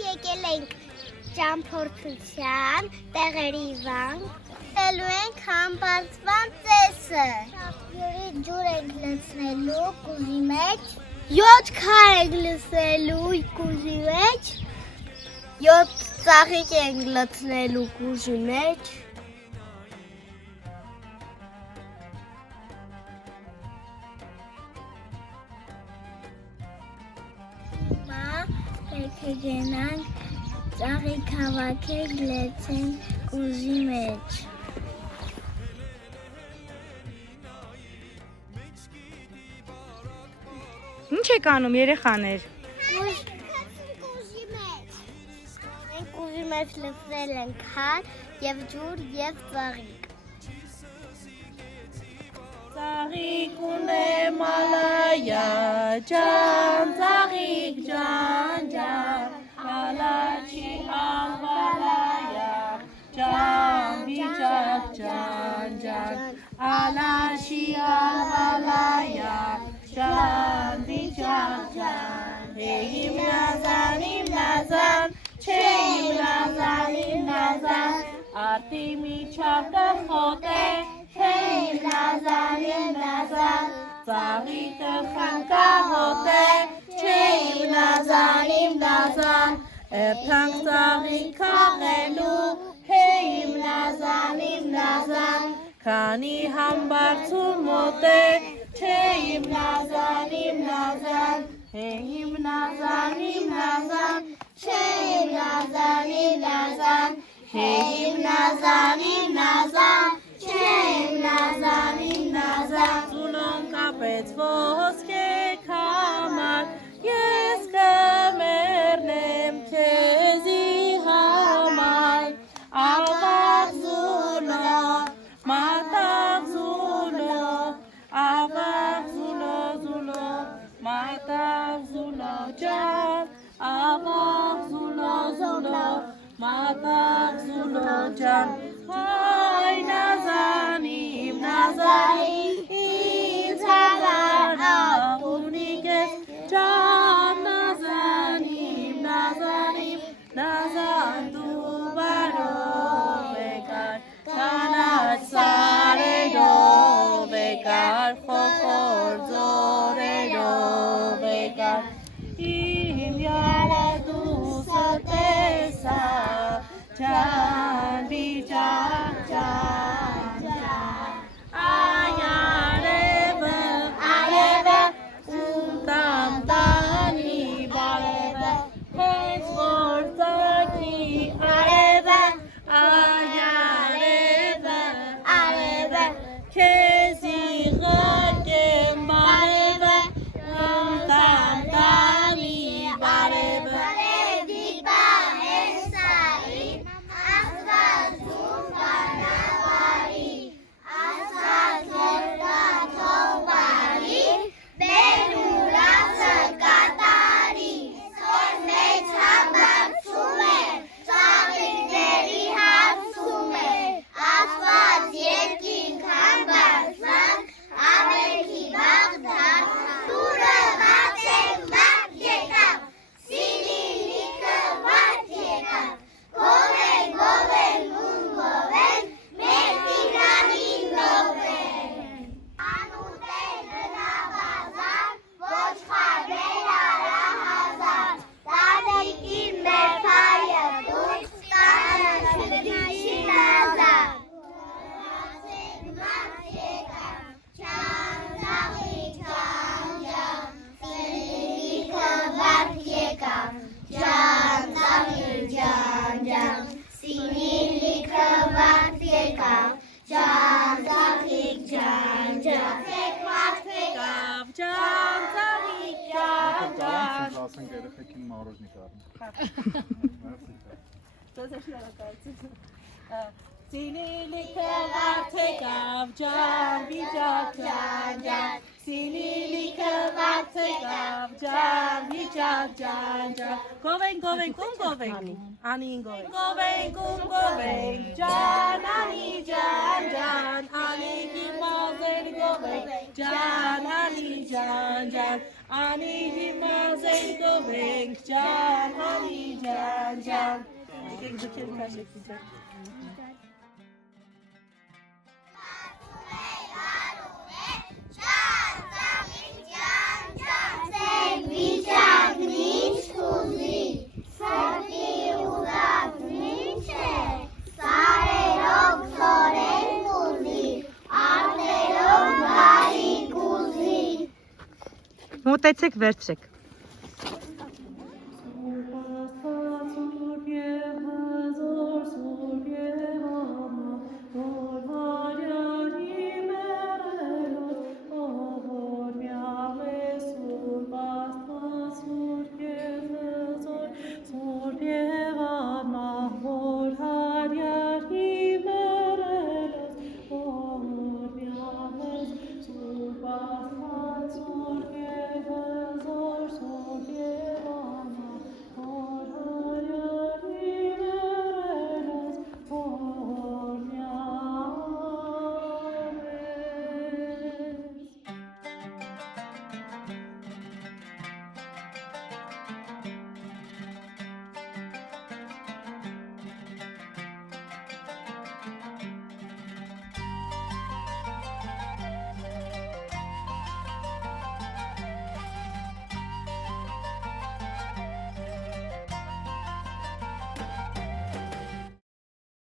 Եկել ենք ճամփորդության տեղերի վանք, ելու ենք համբարձման ծեսը, շապյուրի ջուր ենք լցնելու կուզի մեջ, 7 քար ենք լցնելու կուզի մեջ, 7 ծաղիկ ենք լցնելու կուզի մեջ, պետք է գնանք ծաղիկ հավաքենք լցենք կուզի մեջ։ Ինչ եք անում երեխաներ։ Կուզի մեջ։ Մենք կուզի մեջ լցրել ենք քար եւ ջուր եւ ծաղիկ։ Ծաղիկ ունեմ ալայա ջան, ծաղիկ ջան ջան, ալաչի ալվալայա ջան, վիճակ ջան ջան, ալաչի ալվալայա ջան, վիճակ ջան, իմ նազան, չէ իմ նազան, արտի միջակը խոտե, իմ նազան, ծաղիկը խանկահոտ է, չէ իմ նազան, էրթանք ծաղիկ քաղելու, հե իմ նազան, քանի համբարձում մոտ է, չէ իմ նազան, հե իմ նազան, չէ իմ նազան, հե իմ նազան, չէ իմ նազան, ծունոն կապեց ոսկե համար, ես կմեռնեմ քեզի համար, ավաղ զուլո, մատաղ զուլո, ավաղ զուլո, մատաղ զուլո ջան, ավաղ զուլո, մատաղ զուլո ջան, հայ նազան, իմ նազան, ինձ համար աղունիկ ես ջան, նազան, իմ նազան, դու բարով եկար, կանաչ սարերով եկար, խոխոր ձորերով եկար, իմ յարադուսը տեսա, ջան, վիճակ ջան, այ արևը, ում տանի բարևը, հենց որ ծագի արևը, արևը, քեզի ղրկեմ բարևը, ում տանի բարևը, ասենք երեխեքին մորոժնիկ առնի։ Սինիլիքը վարդեկավ ջան, վիճակ ջան, սինիլիքը վարդեկավ ջան, ջան ջան ջան գովեն գովեն կում գովեն անին գովեն գովեն կում գովեն ջան անի ջան ջան անի հիմազեր գովեն ջան անի ջան ջան անի հիմազեր գովեն ջան անի ջան ջան եկեք դուք քաշեք ջան Մոտեցեք վերցրեք